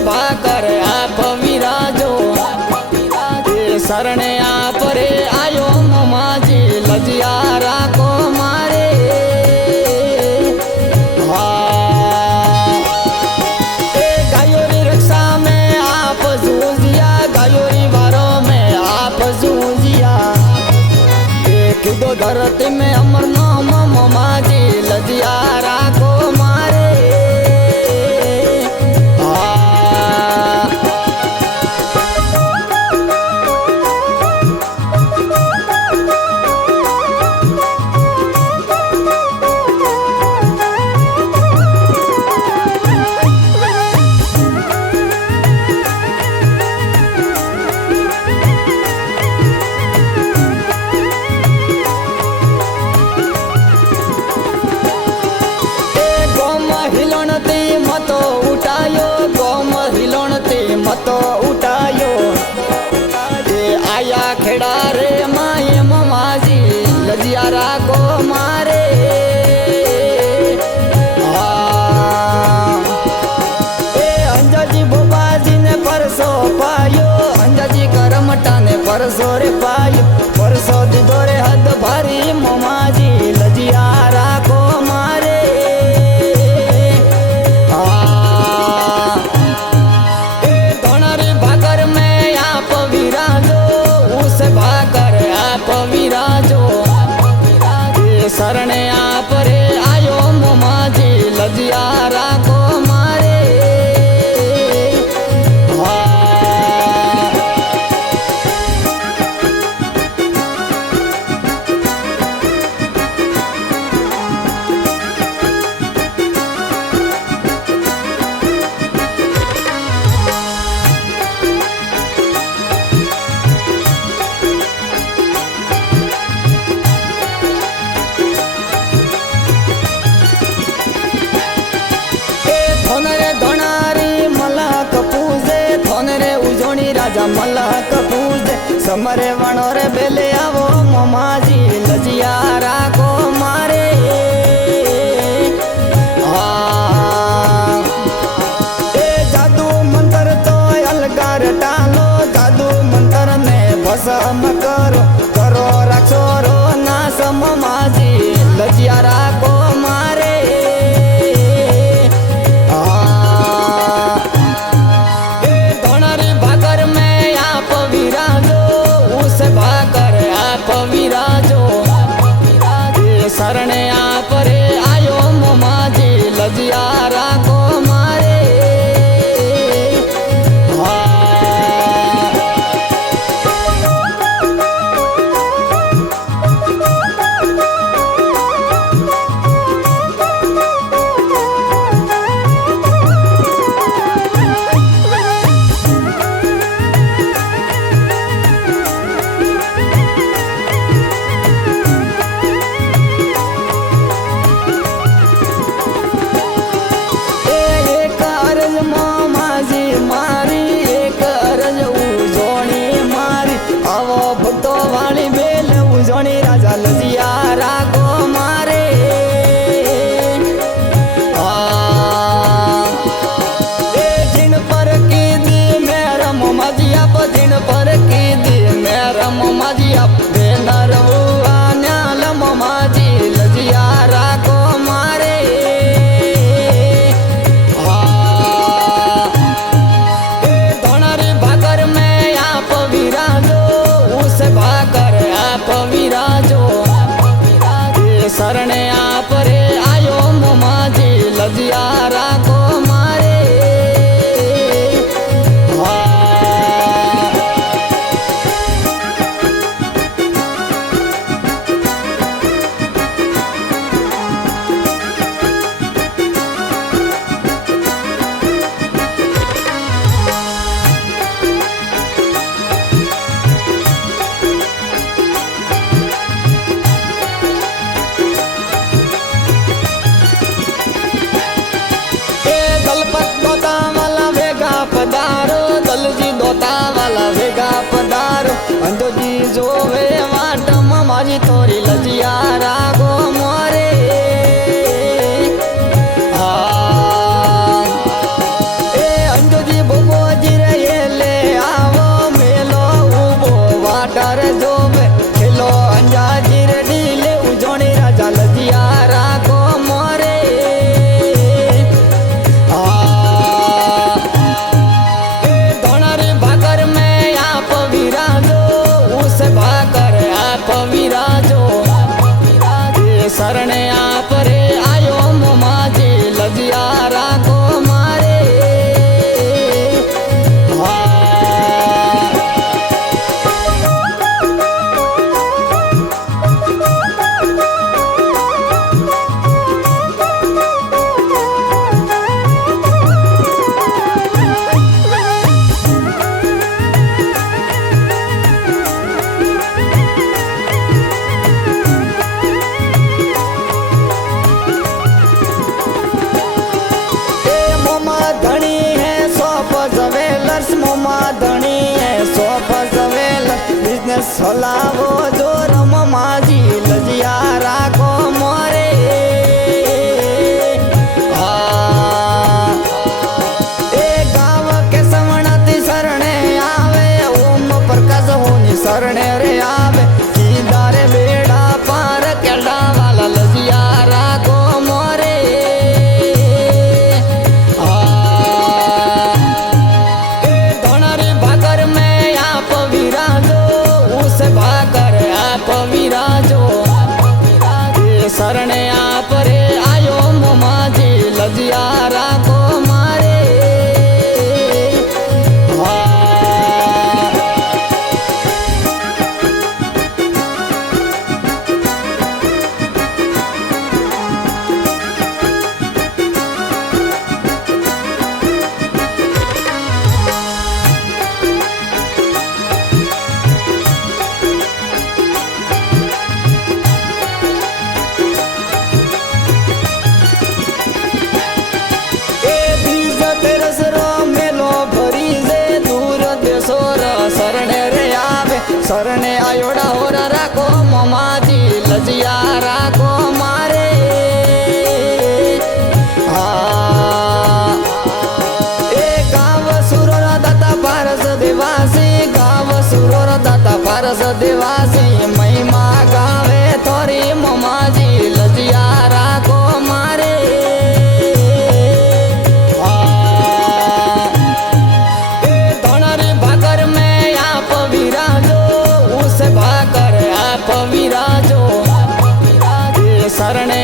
भाकर आप विराजो शरणे आप रे आयो ममाजी लजियारा को मारे गायोरी रक्षा में आप जूझिया गायोरी वारों में आप जूझिया एक दो धरती में अमर नाम ममाजी लजियारा को मारे मतो उठायो आया खेड़ा रे माए ममाजी लजियारा को मारे अंजाजी बोबाजी ने परसो पायो अंजाजी करमटा ने परसो रे पायो परसो दीदो रे हद भारी ममाजी लजियारा को मारे भाकर आप विराजो शरणे आप रे आयो ममाजी लजियारा को मारे राजा मलक पूजे समरे वणो रे बेले आवो ममाजी लजियारा को मारे जादू मंत्र तो अलगार टालो जादू मंत्र ने भस्म करो करो रक्षोरो नास ममाजी लजियारा को मारे भाकर आप विराजो शरणे आप रे आयो ममाजी लजियारा को मारे પોતા વાલા ભેગા પધારો અંજોજી જોવે વાટમાં મારી તોરી લજિયા રાગો મોરે એ અંજોજી બોબોજી રે લે આવો મેલો ઉભો વાટર જોવે ખેલો અંજાજી રે ડીલે ઉજોણી રાજા લજિયા રાગો મોરે શરણે આપ રે આયો મોમાજી લજિયા રાગો મારે મોમાં ધણી હે સોફ સવેલ બિઝનેસ હલાવો જો રમ માજી લજિયા રાખો મોરે એ ગાવ કે સમણતી શરણે આવે ઓમ પ્રકાશ હોની શરણે રે આવે કીદારે બેડા પાર કેડા વાલા લજિયા રાખો મોરે શરણે આપ રે આયો મોમાજી લજિયા રાખો મારે શરણે આયોડા હોરા રાખો મોમાજી લજિયા રાખો મારે એ ગાવ સુરો દાતા પારસ દેવાસી ગાવ સુરો દાતા પારસ દેવાસી મહિમા ગાવે થોરી મોમાજી લજિયા રાખો મારે ભાકર આપ વિરાજો શરણે